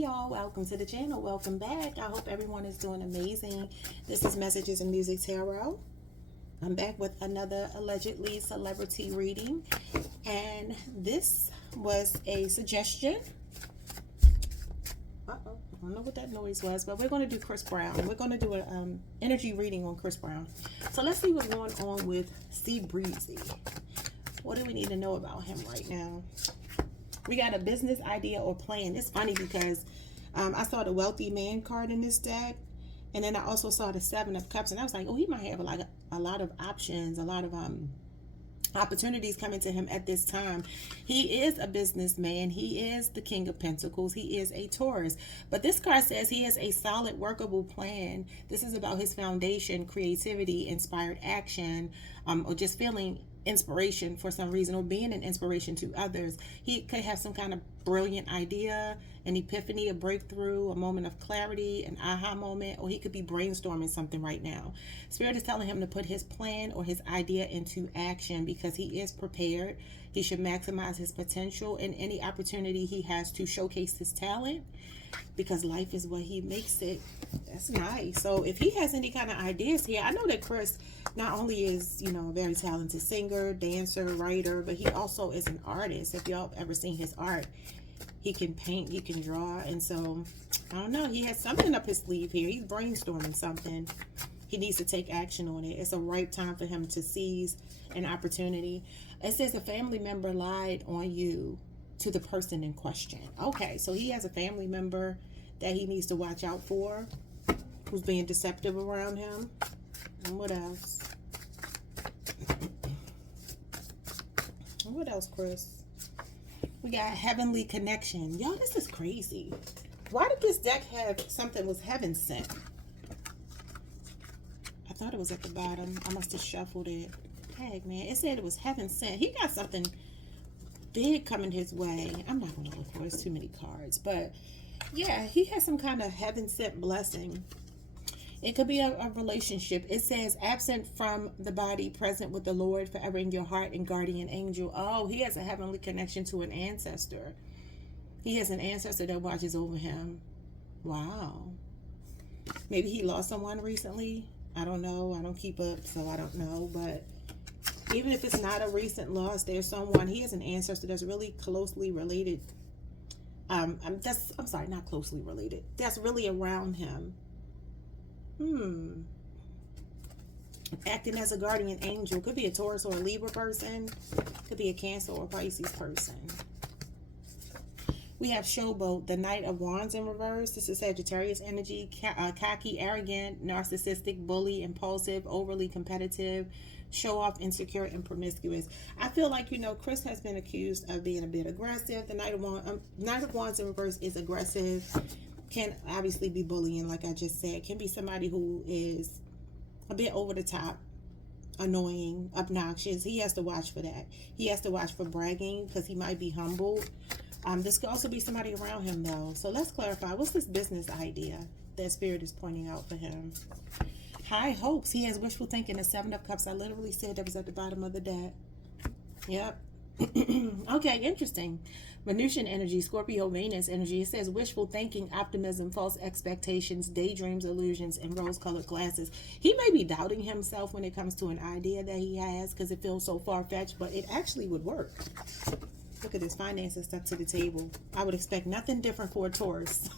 Hey y'all, welcome to the channel. Welcome back. I hope everyone is doing amazing. This is Messages and Music Tarot. I'm back with another Allegedly Celebrity reading. And this was a suggestion. I don't know what that noise was, but we're going to do Chris Brown. We're going to do an energy reading on Chris Brown. So let's see what's going on with C Breezy. What do we need to know about him right now? We got a business idea or plan. It's funny because I saw the wealthy man card in this deck, and then I also saw the Seven of Cups, and I was like, oh, he might have like a lot of options, a lot of opportunities coming to him at this time. He is a businessman. He is the King of Pentacles. He is a Taurus. But this card says he has a solid, workable plan. This is about his foundation, creativity, inspired action, or just feeling inspiration for some reason, or being an inspiration to others. He could have some kind of brilliant idea, an epiphany, a breakthrough, a moment of clarity, an aha moment, or he could be brainstorming something right now. Spirit is telling him to put his plan or his idea into action because he is prepared. He should maximize his potential in any opportunity he has to showcase his talent, because life is what he makes it. That's nice. So if he has any kind of ideas here, I know that Chris not only is, you know, a very talented singer, dancer, writer, but he also is an artist. If y'all ever seen his art, he can paint, he can draw. And so, I don't know, he has something up his sleeve here. He's brainstorming something. He needs to take action on it. It's a ripe time for him to seize an opportunity. It says a family member lied on you to the person in question. Okay, so he has a family member that he needs to watch out for, who's being deceptive around him. And what else? What else, Chris? We got heavenly connection. Y'all, this is crazy. Why did this deck have something was heaven sent? I thought it was at the bottom. I must have shuffled it. Heck, man, it said it was heaven sent. He got something big coming his way. I'm not going to look for it. It's too many cards. But yeah, he has some kind of heaven sent blessing. It could be a relationship. It says absent from the body, present with the Lord, forever in your heart, and guardian angel. Oh, he has a heavenly connection to an ancestor. He has an ancestor that watches over him. Wow. Maybe he lost someone recently. I don't know. I don't keep up, so I don't know. But even if it's not a recent loss, there's someone, he has an ancestor that's really closely related. I'm sorry, not closely related. That's really around him. Acting as a guardian angel. Could be a Taurus or a Libra person. Could be a Cancer or Pisces person. We have Showboat, the Knight of Wands in reverse. This is Sagittarius energy. Cocky, arrogant, narcissistic, bully, impulsive, overly competitive, show off, insecure, and promiscuous. I feel like, you know, Chris has been accused of being a bit aggressive. The Knight of Wands in reverse is aggressive. Can obviously be bullying, like I just said. Can be somebody who is a bit over the top, annoying, obnoxious. He has to watch for that. He has to watch for bragging because he might be humbled. This could also be somebody around him, though. So let's clarify. What's this business idea that Spirit is pointing out for him? High hopes. He has wishful thinking. The Seven of Cups. I literally said that was at the bottom of the deck. Yep. Okay, interesting. Venusian energy, Scorpio, Venus energy. It says wishful thinking, optimism, false expectations, daydreams, illusions, and rose-colored glasses. He may be doubting himself when it comes to an idea that he has because it feels so far-fetched, but it actually would work. Look at this, finances stuck to the table. I would expect nothing different for a Taurus.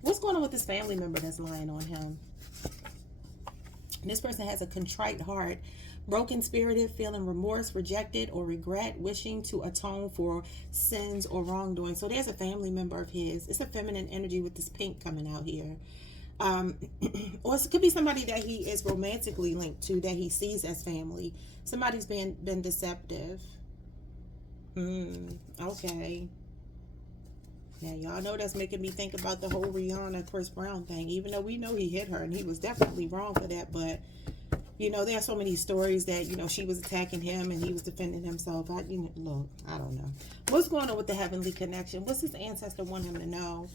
What's going on with this family member that's lying on him? This person has a contrite heart, broken spirited, feeling remorse, rejected, or regret, wishing to atone for sins or wrongdoing. So there's a family member of his. It's a feminine energy with this pink coming out here. Or it could be somebody that he is romantically linked to, that he sees as family. Somebody's been deceptive. Okay. Now, y'all know that's making me think about the whole Rihanna, Chris Brown thing. Even though we know he hit her and he was definitely wrong for that. But, you know, there are so many stories that, you know, she was attacking him and he was defending himself. Look, I don't know. What's going on with the heavenly connection? What's his ancestor want him to know?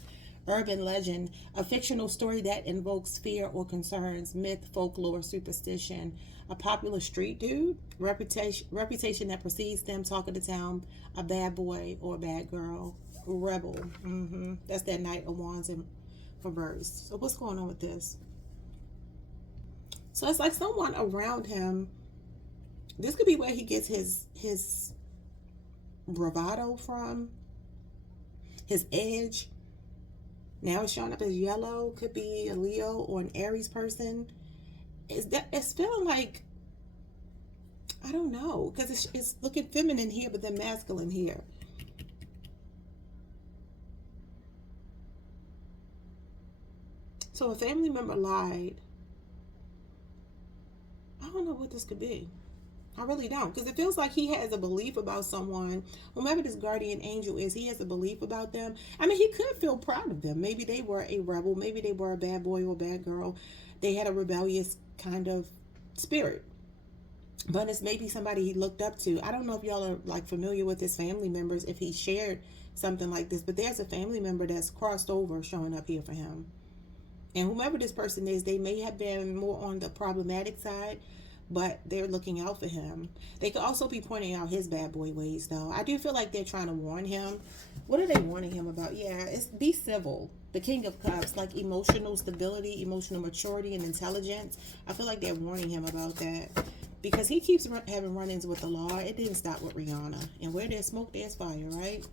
Urban legend, a fictional story that invokes fear or concerns, myth, folklore, superstition, a popular street dude, reputation that precedes them, talk of the town, a bad boy or a bad girl. Rebel. That's that Knight of Wands in reverse. So what's going on with this? So it's like someone around him. This could be where he gets his bravado from, his edge. Now it's showing up as yellow. Could be a Leo or an Aries person. It's feeling like, I don't know, because it's looking feminine here, but then masculine here. So a family member lied. I don't know what this could be. I really don't, because it feels like he has a belief about someone. Whomever this guardian angel is, he has a belief about them. I mean, he could feel proud of them. Maybe they were a rebel. Maybe they were a bad boy or a bad girl. They had a rebellious kind of spirit. But it's maybe somebody he looked up to. I don't know if y'all are like familiar with his family members, if he shared something like this. But there's a family member that's crossed over showing up here for him. And whomever this person is, they may have been more on the problematic side, but they're looking out for him. They could also be pointing out his bad boy ways, though. I do feel like they're trying to warn him. What are they warning him about? Yeah, it's be civil. The King of Cups, like emotional stability, emotional maturity, and intelligence. I feel like they're warning him about that, because he keeps having run-ins with the law. It didn't stop with Rihanna. And where there's smoke, there's fire, right?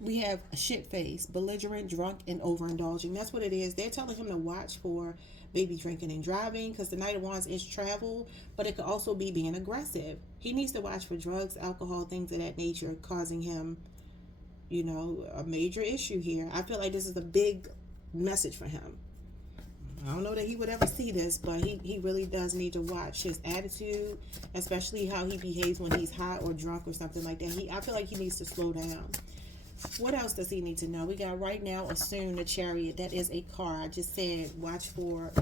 We have a shit face, belligerent, drunk, and overindulging. That's what it is. They're telling him to watch for maybe drinking and driving, because the Knight of Wands is travel, but it could also be being aggressive. He needs to watch for drugs, alcohol, things of that nature, causing him, you know, a major issue here. I feel like this is a big message for him. I don't know that he would ever see this, but he really does need to watch his attitude, especially how he behaves when he's hot or drunk or something like that. I feel like he needs to slow down. What else does he need to know? We got right now a soon, a Chariot. That is a car. I just said watch for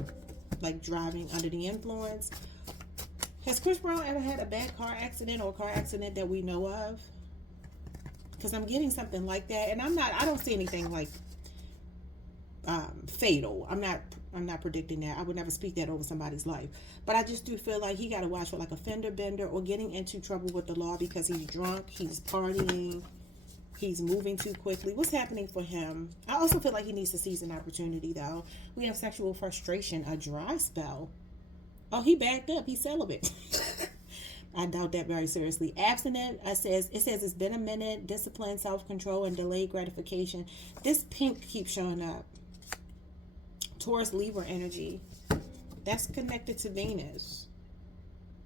like driving under the influence. Has Chris Brown ever had a bad car accident or a car accident that we know of? Because I'm getting something like that, and I don't see anything like fatal. I'm not predicting that. I would never speak that over somebody's life. But I just do feel like he got to watch for like a fender bender or getting into trouble with the law because he's drunk, he's partying, he's moving too quickly. What's happening for him? I also feel like he needs to seize an opportunity, though. We have sexual frustration, a dry spell. Oh, he backed up. He's celibate. I doubt that very seriously. Abstinent, it says it's been a minute. Discipline, self-control, and delayed gratification. This pink keeps showing up. Taurus, Libra energy. That's connected to Venus.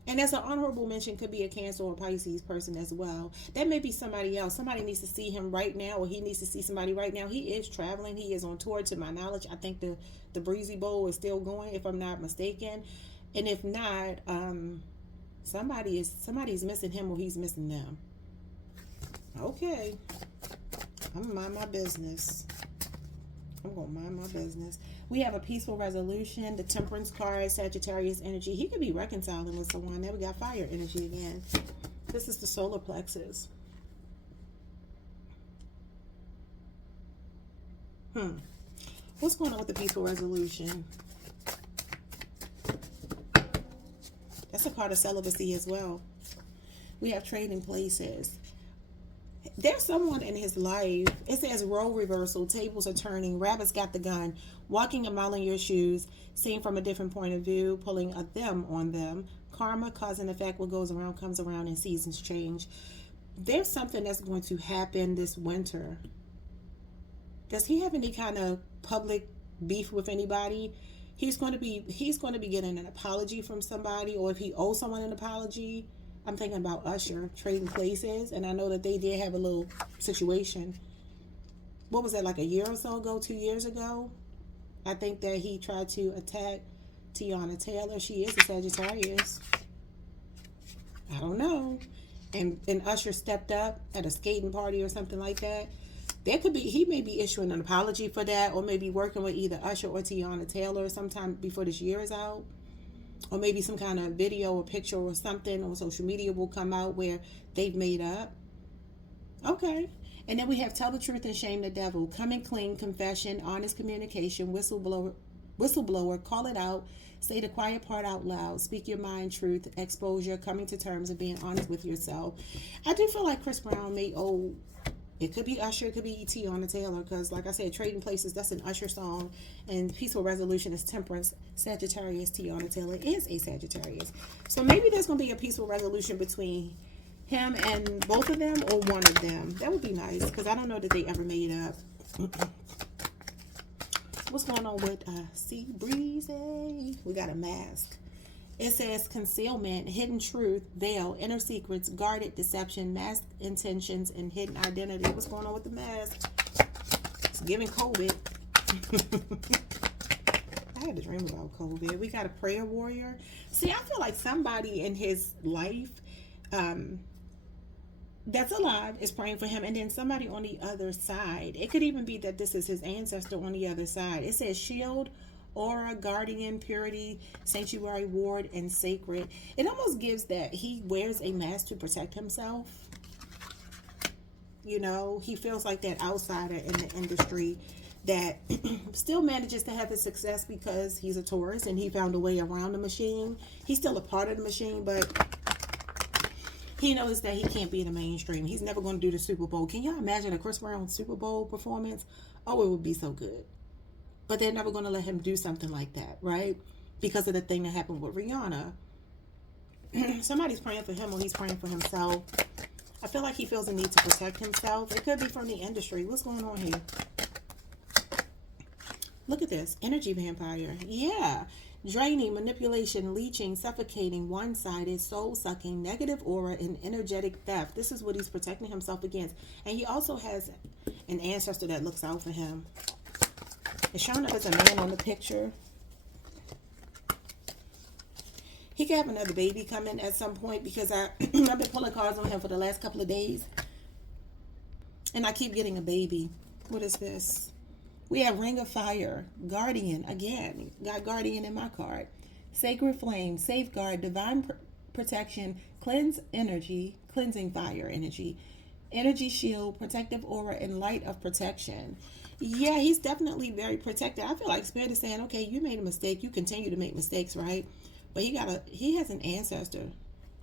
And as an honorable mention, could be a Cancer or Pisces person as well. That may be somebody else. Somebody needs to see him right now, or he needs to see somebody right now. He is traveling. He is on tour, to my knowledge. I think the Breezy Bowl is still going, if I'm not mistaken. And if not, somebody's missing him or he's missing them. Okay. I'm gonna mind my business. We have a peaceful resolution. The Temperance card, Sagittarius energy. He could be reconciling with someone. There we got fire energy again. This is the solar plexus. What's going on with the peaceful resolution? That's a card of celibacy as well. We have trading places. There's someone in his life. It says role reversal, tables are turning, rabbits got the gun, walking a mile in your shoes, seeing from a different point of view, pulling a them on them. Karma, cause and effect, what goes around comes around, and seasons change. There's something that's going to happen this winter. Does he have any kind of public beef with anybody? He's going to be getting an apology from somebody, or if he owes someone an apology. I'm thinking about Usher, trading places, and I know that they did have a little situation. What was that, like a year or so ago, 2 years ago? I think that he tried to attack Tiana Taylor. She is a Sagittarius. I don't know. And Usher stepped up at a skating party or something like that. He may be issuing an apology for that, or maybe working with either Usher or Tiana Taylor sometime before this year is out. Or maybe some kind of video or picture or something on social media will come out where they've made up. Okay. And then we have tell the truth and shame the devil. Coming clean, confession, honest communication, whistleblower, call it out, say the quiet part out loud, speak your mind, truth, exposure, coming to terms and being honest with yourself. I do feel like Chris Brown may owe It could be Usher, it could be Tiana Taylor, because like I said, Trading Places, that's an Usher song, and Peaceful Resolution is Temperance. Sagittarius, Tiana Taylor is a Sagittarius. So maybe there's going to be a peaceful resolution between him and both of them, or one of them. That would be nice, because I don't know that they ever made up. What's going on with Sea Breezy? We got a mask. It says concealment, hidden truth, veil, inner secrets, guarded deception, masked intentions, and hidden identity. What's going on with the mask? It's giving COVID. I had a dream about COVID. We got a prayer warrior. See, I feel like somebody in his life that's alive is praying for him, and then somebody on the other side. It could even be that this is his ancestor on the other side. It says shield, aura, guardian, purity, sanctuary, ward, and sacred. It almost gives that he wears a mask to protect himself. You know, he feels like that outsider in the industry that still manages to have his success because he's a Taurus and he found a way around the machine. He's still a part of the machine, but he knows that he can't be in the mainstream. He's never going to do the Super Bowl. Can y'all imagine a Chris Brown Super Bowl performance? Oh, it would be so good. But they're never going to let him do something like that, right? Because of the thing that happened with Rihanna. Somebody's praying for him or he's praying for himself. I feel like he feels a need to protect himself. It could be from the industry. What's going on here? Look at this. Energy vampire. Yeah. Draining, manipulation, leeching, suffocating, one-sided, soul-sucking, negative aura, and energetic theft. This is what he's protecting himself against. And he also has an ancestor that looks out for him. It's showing up as a man on the picture. He could have another baby coming at some point, because I've been pulling cards on him for the last couple of days. And I keep getting a baby. What is this? We have Ring of Fire, Guardian, again, got Guardian in my card. Sacred Flame, Safeguard, Divine Protection, Cleanse Energy, Cleansing Fire Energy, Energy Shield, Protective Aura, and Light of Protection. Yeah, he's definitely very protected. I feel like Spirit is saying, okay, you made a mistake. You continue to make mistakes, right? But he has an ancestor.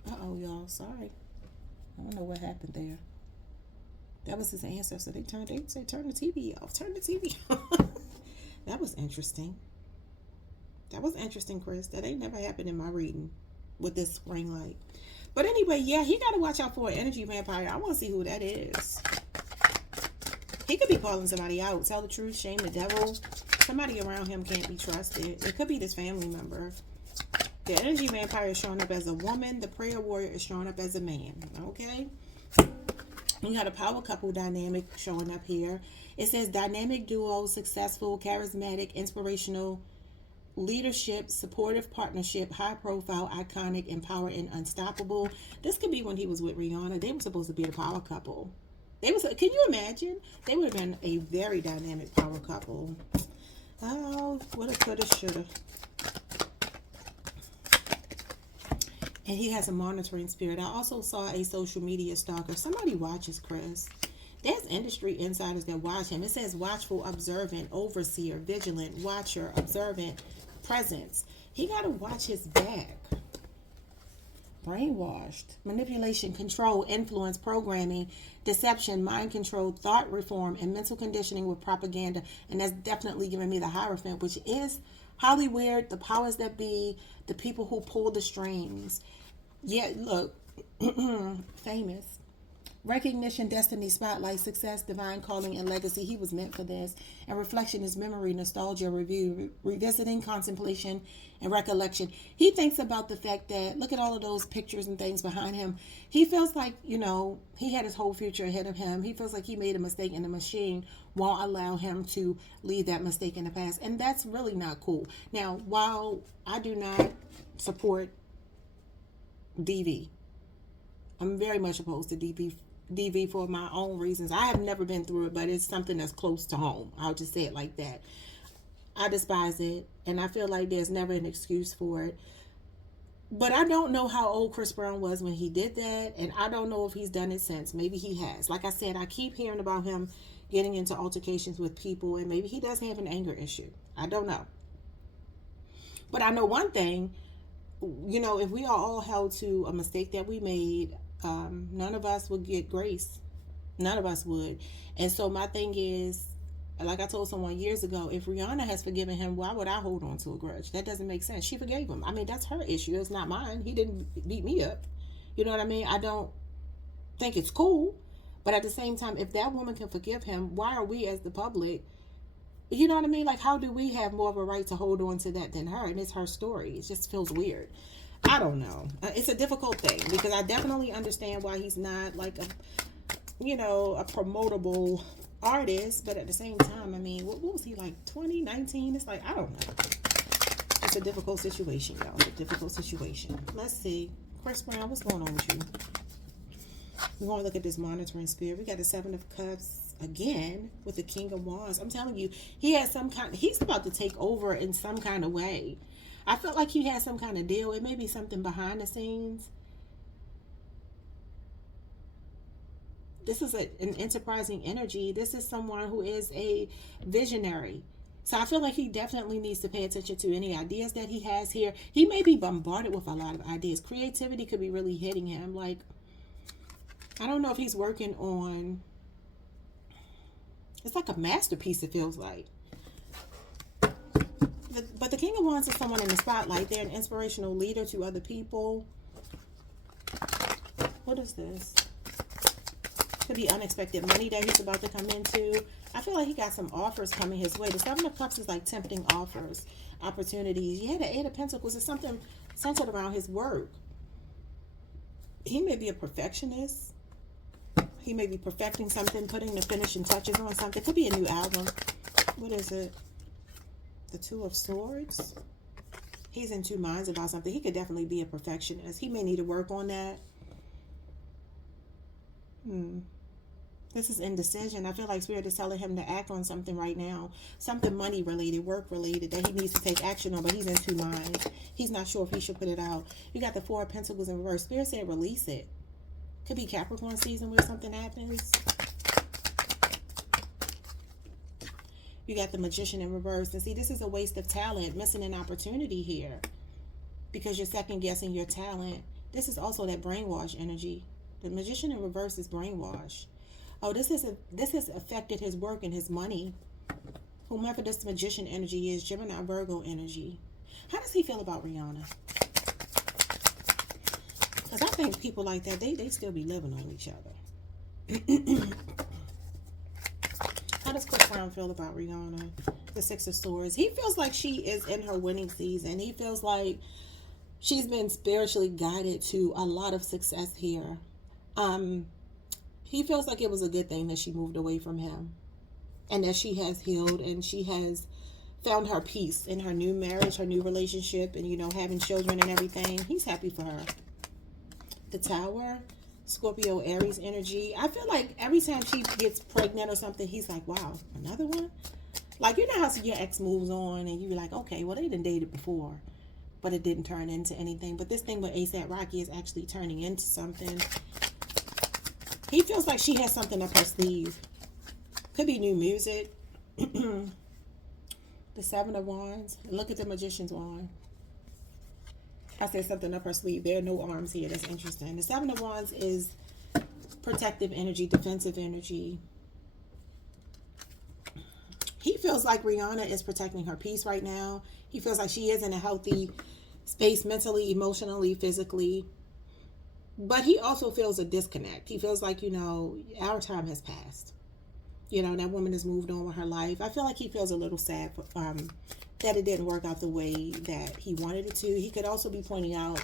Uh-oh, y'all, sorry. I don't know what happened there. That was his ancestor. They said, turn the TV off. Turn the TV off. That was interesting. That was interesting, Chris. That ain't never happened in my reading with this ring light. But anyway, yeah, he got to watch out for an energy vampire. I want to see who that is. He could be calling somebody out. Tell the truth, shame the devil. Somebody around him can't be trusted. It could be this family member. The energy vampire is showing up as a woman. The prayer warrior is showing up as a man. Okay? You got a power couple dynamic showing up here. It says dynamic duo, successful, charismatic, inspirational, leadership, supportive partnership, high profile, iconic, empowered, and unstoppable. This could be when he was with Rihanna. They were supposed to be the power couple. Can you imagine? They would have been a very dynamic power couple. Oh, woulda, coulda, shoulda. And he has a monitoring spirit. I also saw a social media stalker. Somebody watches Chris. There's industry insiders that watch him. It says watchful, observant, overseer, vigilant, watcher, observant, presence. He got to watch his back. Brainwashed, manipulation, control, influence, programming, deception, mind control, thought reform, and mental conditioning with propaganda. And that's definitely giving me the Hierophant, which is Hollywood, the powers that be, the people who pull the strings. Yeah, look, famous. Recognition, destiny, spotlight, success, divine calling, and legacy. He was meant for this. And reflection is memory, nostalgia, review, revisiting, contemplation, and recollection. He thinks about the fact that, look at all of those pictures and things behind him. He feels like, he had his whole future ahead of him. He feels like he made a mistake and the machine won't allow him to leave that mistake in the past. And that's really not cool. Now, while I do not support DV, I'm very much opposed to DV for my own reasons. I have never been through it, but it's something that's close to home. I'll just say it like that. I despise it, and I feel like there's never an excuse for it. But I don't know how old Chris Brown was when he did that, and I don't know if he's done it since. Maybe he has. Like I said, I keep hearing about him getting into altercations with people, and maybe he does have an anger issue. I don't know. But I know one thing, if we are all held to a mistake that we made, none of us will get grace. None of us would. And so my thing is, like I told someone years ago, if Rihanna has forgiven him, why would I hold on to a grudge? That doesn't make sense. She forgave him. I mean, that's her issue. It's not mine. He didn't beat me up. You know what I mean? I don't think it's cool. But at the same time, if that woman can forgive him, why are we as the public, you know what I mean? Like, how do we have more of a right to hold on to that than her? And it's her story. It just feels weird. I don't know. It's a difficult thing because I definitely understand why he's not like a promotable artist. But at the same time, I mean, what was he like, 2019? It's like, I don't know. It's a difficult situation, y'all. It's a difficult situation. Let's see. Chris Brown, what's going on with you? We're going to look at this monitoring spirit. We got the Seven of Cups again with the King of Wands. I'm telling you, he has he's about to take over in some kind of way. I felt like he had some kind of deal. It may be something behind the scenes. This is an enterprising energy. This is someone who is a visionary. So I feel like he definitely needs to pay attention to any ideas that he has here. He may be bombarded with a lot of ideas. Creativity could be really hitting him. Like, I don't know if he's working on, it's like a masterpiece, it feels like. But the King of Wands is someone in the spotlight. They're an inspirational leader to other people. What is this? Could be unexpected money that he's about to come into. I feel like he got some offers coming his way. The Seven of Cups is like tempting offers, opportunities. Yeah, the Eight of Pentacles is something centered around his work. He may be a perfectionist. He may be perfecting something, putting the finishing touches on something. It could be a new album. What is it? The Two of Swords. He's in two minds about something. He could definitely be a perfectionist. He may need to work on that. This is indecision. I feel like Spirit is telling him to act on something right now. Something money related, work related that he needs to take action on, but he's in two minds. He's not sure if he should put it out. You got the Four of Pentacles in reverse. Spirit said release it. Could be Capricorn season where something happens. You got the Magician in reverse. And see, this is a waste of talent, missing an opportunity here because you're second guessing your talent. This is also that brainwash energy. The Magician in reverse is brainwash. Oh, this has affected his work and his money. Whomever this Magician energy is, Gemini, Virgo energy. How does he feel about Rihanna? Because I think people like that, they still be living on each other. How does Chris Brown feel about Rihanna? The Six of Swords. He feels like she is in her winning season. He feels like she's been spiritually guided to a lot of success here. He feels like it was a good thing that she moved away from him and that she has healed and she has found her peace in her new marriage, her new relationship, and, you know, having children and everything. He's happy for her. The Tower, Scorpio, Aries energy. I feel like every time she gets pregnant or something, he's like, wow, another one? Like, you know how your ex moves on and you're like, okay, well, they done dated before, but it didn't turn into anything. But this thing with A$AP Rocky is actually turning into something. He feels like she has something up her sleeve. Could be new music. The Seven of Wands. Look at the Magician's wand. I said something up her sleeve. There are no arms here. That's interesting. The Seven of Wands is protective energy, defensive energy. He feels like Rihanna is protecting her peace right now. He feels like she is in a healthy space mentally, emotionally, physically. But he also feels a disconnect. He feels like, you know, our time has passed. You know, that woman has moved on with her life. I feel like he feels a little sad that it didn't work out the way that he wanted it to. He could also be pointing out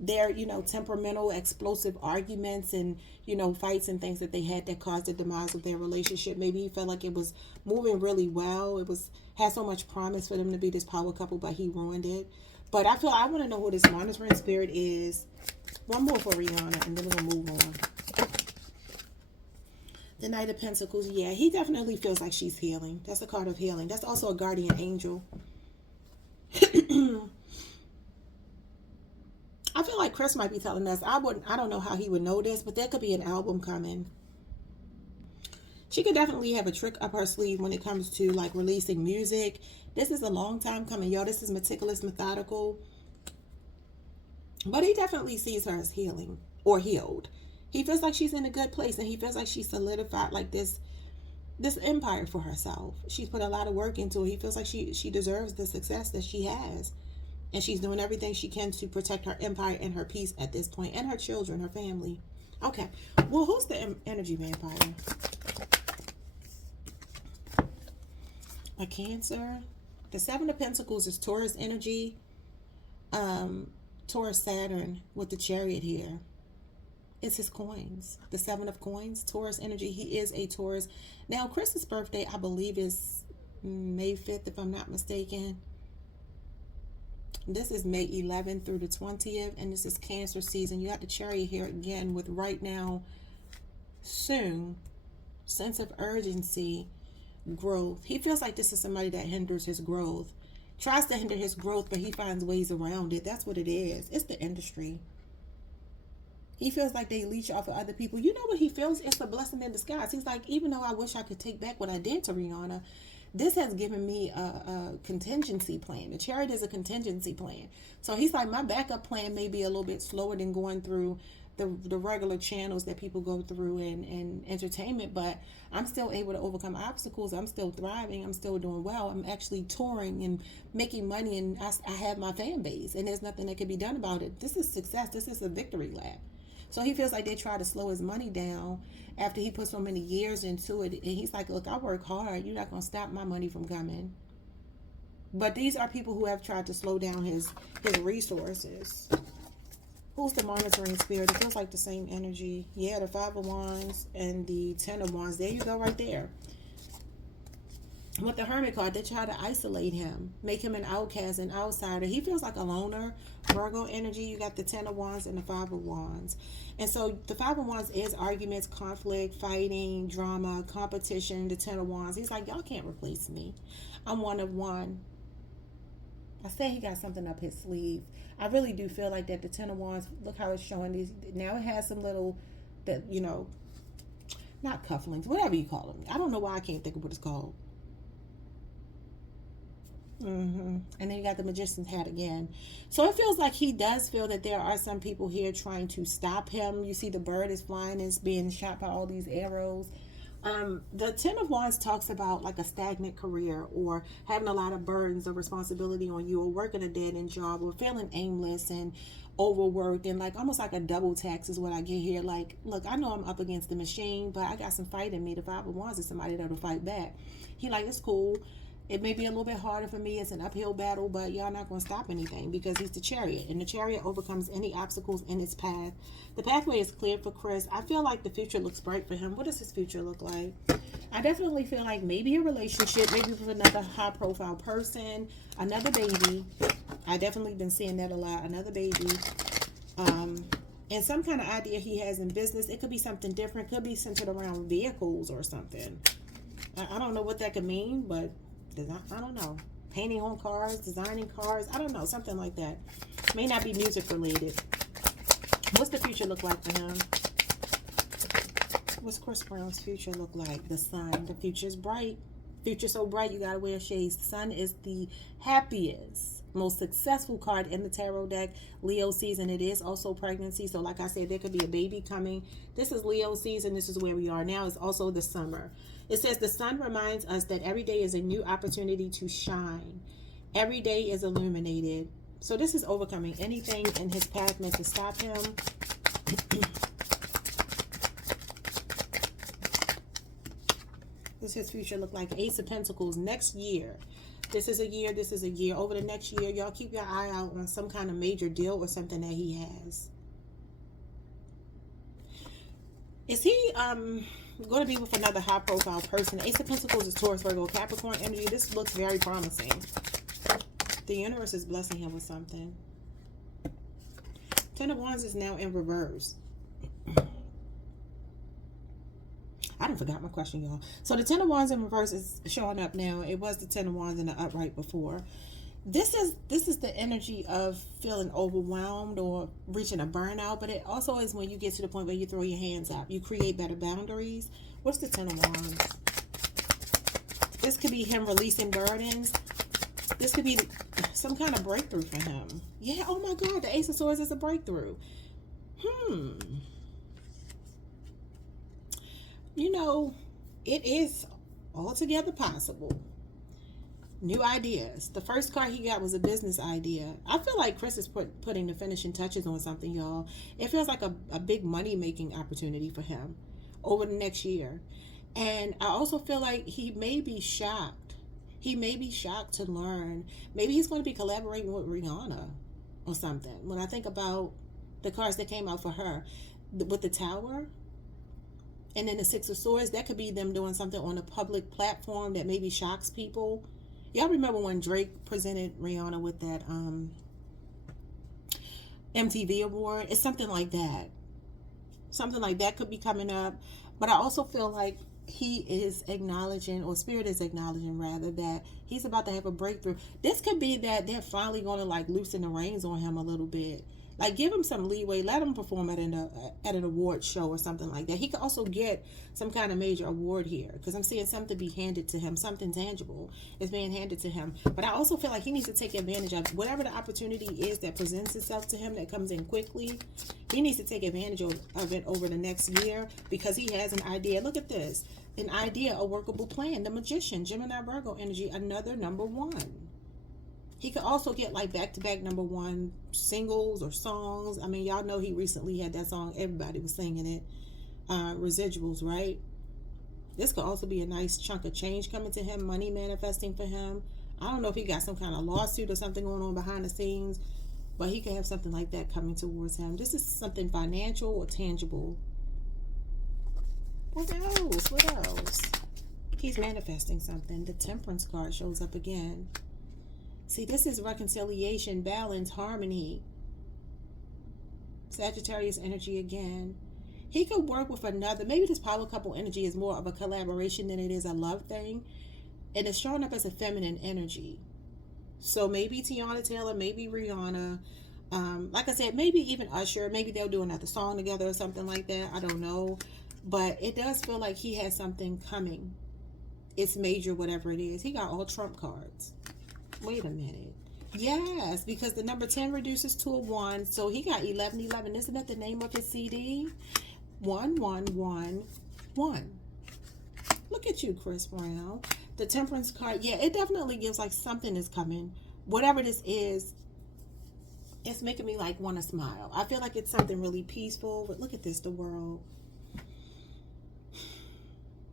their, you know, temperamental, explosive arguments and, you know, fights and things that they had that caused the demise of their relationship. Maybe he felt like it was moving really well. It had so much promise for them to be this power couple, but he ruined it. But I want to know who this monitoring spirit is. One more for Rihanna, and then we're going to move on. The Knight of Pentacles. Yeah, he definitely feels like she's healing. That's a card of healing. That's also a guardian angel. I feel like Chris might be telling us, I don't know how he would know this, but there could be an album coming. She could definitely have a trick up her sleeve when it comes to, like, releasing music. This is a long time coming, y'all. This is meticulous, methodical. But he definitely sees her as healing or healed. He feels like she's in a good place, and he feels like she's solidified like this empire for herself. She's put a lot of work into it. He feels like she deserves the success that she has. And she's doing everything she can to protect her empire and her peace at this point, and her children, her family. Okay. Well, who's the energy vampire? A Cancer. The Seven of Pentacles is Taurus energy. Taurus Saturn with the Chariot here. It's his coins. The Seven of Coins. Taurus energy. He is a Taurus. Now, Chris's birthday, I believe, is May 5th, if I'm not mistaken. This is May 11th through the 20th, and this is Cancer season. You got the Chariot here again with right now, soon, sense of urgency, growth. He feels like this is somebody that hinders his growth, tries to hinder his growth, but he finds ways around it. That's what it is. It's the industry. He feels like they leech off of other people. You know what he feels? It's a blessing in disguise. He's like, even though I wish I could take back what I did to Rihanna, this has given me a contingency plan. The Chariot is a contingency plan. So he's like, my backup plan may be a little bit slower than going through the regular channels that people go through in entertainment, but I'm still able to overcome obstacles. I'm still thriving. I'm still doing well. I'm actually touring and making money, and I have my fan base, and there's nothing that can be done about it. This is success. This is a victory lap. So he feels like they try to slow his money down after he put so many years into it. And he's like, look, I work hard. You're not going to stop my money from coming. But these are people who have tried to slow down his resources. Who's the monitoring spirit? It feels like the same energy. Yeah, the Five of Wands and the Ten of Wands. There you go right there. With the Hermit card, they try to isolate him, make him an outcast, an outsider. He feels like a loner. Virgo energy, you got the Ten of Wands and the Five of Wands. And so the Five of Wands is arguments, conflict, fighting, drama, competition. The Ten of Wands, he's like, y'all can't replace me. I'm one of one. I say he got something up his sleeve. I really do feel like that the Ten of Wands, look how it's showing these. Now it has some little, that not cufflinks, whatever you call them. I don't know why I can't think of what it's called. And then you got the Magician's hat again. So it feels like he does feel that there are some people here trying to stop him. You see the bird is flying, is being shot by all these arrows. The Ten of Wands talks about like a stagnant career, or having a lot of burdens of responsibility on you, or working a dead-end job, or feeling aimless and overworked, and like almost like a double tax is what I get here. Like, look, I know I'm up against the machine, but I got some fight in me. The Five of Wands is somebody that'll fight back. He like, it's cool. It may be a little bit harder for me. It's an uphill battle, but y'all not going to stop anything, because he's the Chariot, and the Chariot overcomes any obstacles in its path. The pathway is clear for Chris. I feel like the future looks bright for him. What does his future look like? I definitely feel like maybe a relationship, maybe with another high-profile person, another baby. I definitely been seeing that a lot. Another baby. And some kind of idea he has in business. It could be something different. Could be centered around vehicles or something. I don't know what that could mean, but I don't know. Painting on cars, designing cars. I don't know. Something like that. May not be music related. What's the future look like for him? What's Chris Brown's future look like? The sun. The future is bright. Future so bright you gotta wear shades. The sun is the happiest, most successful card in the tarot deck. Leo season. It is also pregnancy. So like I said, there could be a baby coming. This is Leo season. This is where we are now. It's also the summer. It says the sun reminds us that every day is a new opportunity to shine. Every day is illuminated. So this is overcoming anything in his path meant to stop him. Does his future look like? Ace of Pentacles next year. This is a year. This is a year. Over the next year, y'all keep your eye out on some kind of major deal or something that he has. Is he going to be with another high profile person? Ace of Pentacles is Taurus, Virgo, Capricorn energy. This looks very promising. The universe is blessing him with something. Ten of Wands is now in reverse. I done forgot my question, y'all. So the Ten of Wands in reverse is showing up now. It was the Ten of Wands in the upright before. This is the energy of feeling overwhelmed or reaching a burnout, but it also is when you get to the point where you throw your hands up. You create better boundaries. What's the Ten of Wands? This could be him releasing burdens. This could be some kind of breakthrough for him. Yeah, oh my God, the Ace of Swords is a breakthrough. you know, it is altogether possible. New ideas. The first card he got was a business idea. I feel like Chris is putting the finishing touches on something, y'all. It feels like a big money-making opportunity for him over the next year. And I also feel like he may be shocked. He may be shocked to learn. Maybe he's going to be collaborating with Rihanna or something. When I think about the cards that came out for her, with the Tower and then the Six of Swords, that could be them doing something on a public platform that maybe shocks people. Y'all remember when Drake presented Rihanna with that MTV award? It's something like that. Something like that could be coming up. But I also feel like he is acknowledging, or Spirit is acknowledging rather, that he's about to have a breakthrough. This could be that they're finally going to like loosen the reins on him a little bit. Like, give him some leeway. Let him perform at an award show or something like that. He could also get some kind of major award here, because I'm seeing something be handed to him. Something tangible is being handed to him. But I also feel like he needs to take advantage of whatever the opportunity is that presents itself to him that comes in quickly. He needs to take advantage of it over the next year, because he has an idea. Look at this. An idea, a workable plan. The Magician, Gemini Virgo energy, another number one. He could also get like back-to-back number one singles or songs. I mean, y'all know he recently had that song. Everybody was singing it. Residuals, right? This could also be a nice chunk of change coming to him. Money manifesting for him. I don't know if he got some kind of lawsuit or something going on behind the scenes, but he could have something like that coming towards him. This is something financial or tangible. What else? What else? He's manifesting something. The Temperance card shows up again. See, this is reconciliation, balance, harmony. Sagittarius energy again. He could work with another. Maybe this power couple energy is more of a collaboration than it is a love thing. And it's showing up as a feminine energy. So maybe Tiana Taylor, maybe Rihanna. Like I said, maybe even Usher. Maybe they'll do another song together or something like that. I don't know. But it does feel like he has something coming. It's major, whatever it is. He got all Trump cards. Wait a minute. Yes, because the number 10 reduces to a 1. So he got 1111. Isn't that the name of his CD? 1111. Look at you, Chris Brown. The Temperance card. Yeah, it definitely gives like something is coming. Whatever this is, it's making me like want to smile. I feel like it's something really peaceful. But look at this, the World.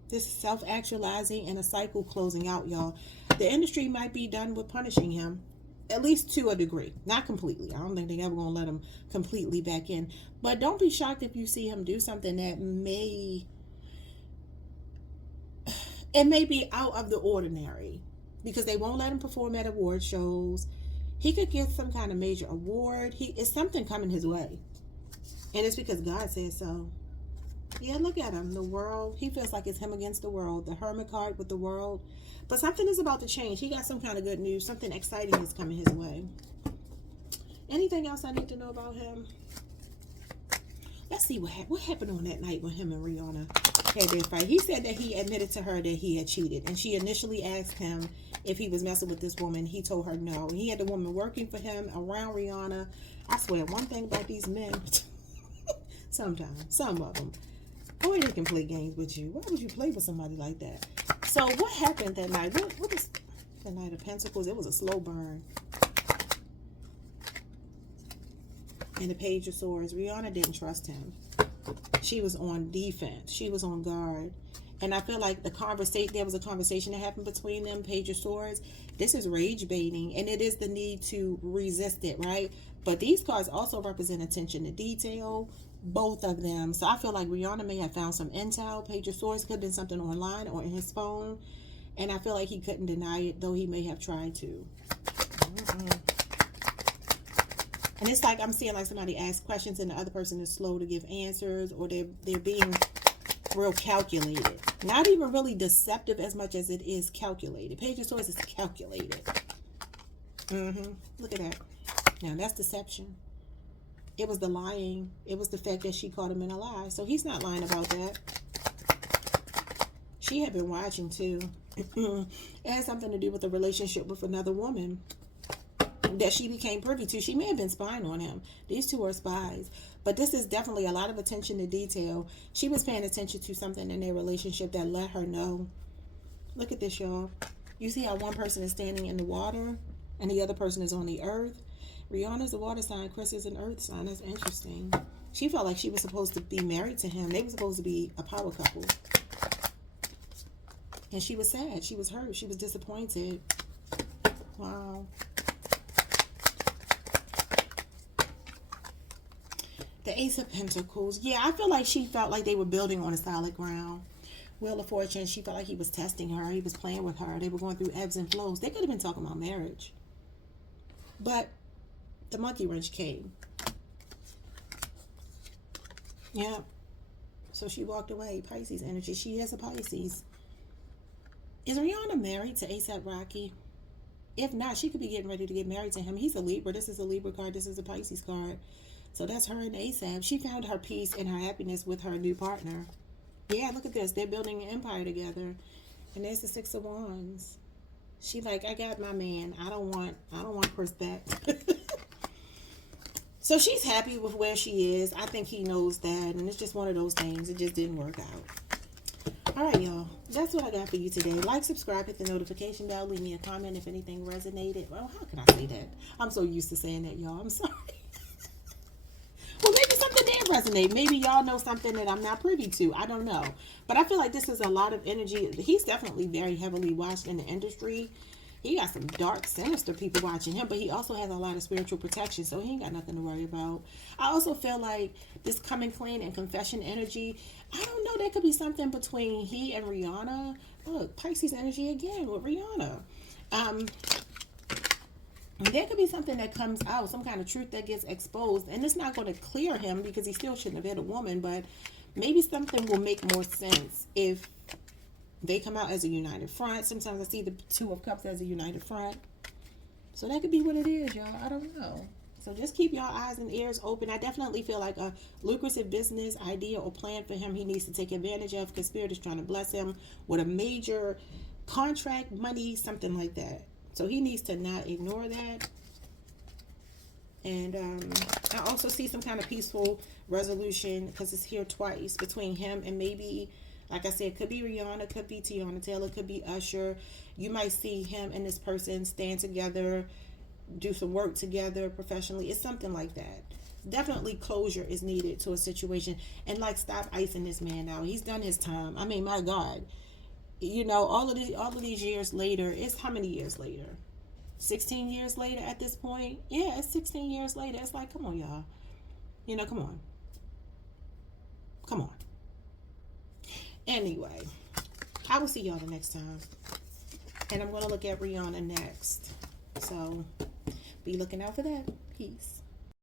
This is self-actualizing and a cycle closing out, y'all. The industry might be done with punishing him, at least to a degree. Not completely. I don't think they're ever going to let him completely back in. But don't be shocked if you see him do something that may be out of the ordinary, because they won't let him perform at award shows. He could get some kind of major award. It's something coming his way. And it's because God said so. Yeah, look at him. The World. He feels like it's him against the world. The Hermit card with the World. But something is about to change. He got some kind of good news. Something exciting is coming his way. Anything else I need to know about him? Let's see what happened on that night when him and Rihanna had their fight. He said that he admitted to her that he had cheated. And she initially asked him if he was messing with this woman. He told her no. He had the woman working for him around Rihanna. I swear, one thing about these men, sometimes, some of them, boy, they can play games with you. Why would you play with somebody like that? So what happened that night? What was the Knight of Pentacles? It was a slow burn. And the Page of Swords. Rihanna didn't trust him. She was on defense. She was on guard. And I feel like there was a conversation that happened between them, Page of Swords. This is rage baiting, and it is the need to resist it, right? But these cards also represent attention to detail, both of them. So I feel like Rihanna may have found some intel. Page of Swords could have been something online or in his phone. And I feel like he couldn't deny it, though he may have tried to. And it's like I'm seeing like somebody ask questions and the other person is slow to give answers, or they're being real calculated. Not even really deceptive as much as it is calculated. Page of Swords is calculated. Look at that. Now that's deception. It was the lying. It was the fact that she caught him in a lie. So he's not lying about that. She had been watching too. It has something to do with a relationship with another woman. that she became privy to. She may have been spying on him. These two are spies. But this is definitely a lot of attention to detail. She was paying attention to something in their relationship that let her know. Look at this, y'all. You see how one person is standing in the water and the other person is on the earth? Rihanna's a water sign. Chris is an earth sign. That's interesting. She felt like she was supposed to be married to him. They were supposed to be a power couple. And she was sad. She was hurt. She was disappointed. Wow. The Ace of Pentacles. Yeah, I feel like she felt like they were building on a solid ground. Wheel of Fortune. She felt like he was testing her. He was playing with her. They were going through ebbs and flows. They could have been talking about marriage. But the monkey wrench came. Yeah. So she walked away. Pisces energy. She is a Pisces. Is Rihanna married to A$AP Rocky? If not, she could be getting ready to get married to him. He's a Libra. This is a Libra card. This is a Pisces card. So that's her and A$AP. She found her peace and her happiness with her new partner. Yeah, look at this. They're building an empire together. And there's the Six of Wands. She like, I got my man. I don't want Chris back. So she's happy with where she is. I think he knows that. And it's just one of those things. It just didn't work out. All right, y'all. That's what I got for you today. Like, subscribe, hit the notification bell. Leave me a comment if anything resonated. Well, how can I say that? I'm so used to saying that, y'all. I'm sorry. Well, maybe something did resonate. Maybe y'all know something that I'm not privy to. I don't know. But I feel like this is a lot of energy. He's definitely very heavily watched in the industry. He got some dark, sinister people watching him, but he also has a lot of spiritual protection, so he ain't got nothing to worry about. I also feel like this coming clean and confession energy, I don't know, there could be something between he and Rihanna. Look, Pisces energy again with Rihanna. There could be something that comes out, some kind of truth that gets exposed, and it's not going to clear him because he still shouldn't have hit a woman, but maybe something will make more sense if they come out as a united front. Sometimes I see the Two of Cups as a united front. So that could be what it is, y'all. I don't know. So just keep your eyes and ears open. I definitely feel like a lucrative business idea or plan for him he needs to take advantage of, because Spirit is trying to bless him with a major contract, money, something like that. So he needs to not ignore that. And I also see some kind of peaceful resolution, because it's here twice, between him and maybe, like I said, could be Rihanna, could be Tiana Taylor, could be Usher. You might see him and this person stand together, do some work together professionally. It's something like that. Definitely closure is needed to a situation. And like, stop icing this man out. He's done his time. I mean, my God. You know, all of these years later, it's how many years later? 16 years later at this point? Yeah, it's 16 years later. It's like, come on, y'all. You know, come on. Come on. Anyway, I will see y'all the next time. And I'm going to look at Rihanna next. So be looking out for that. Peace.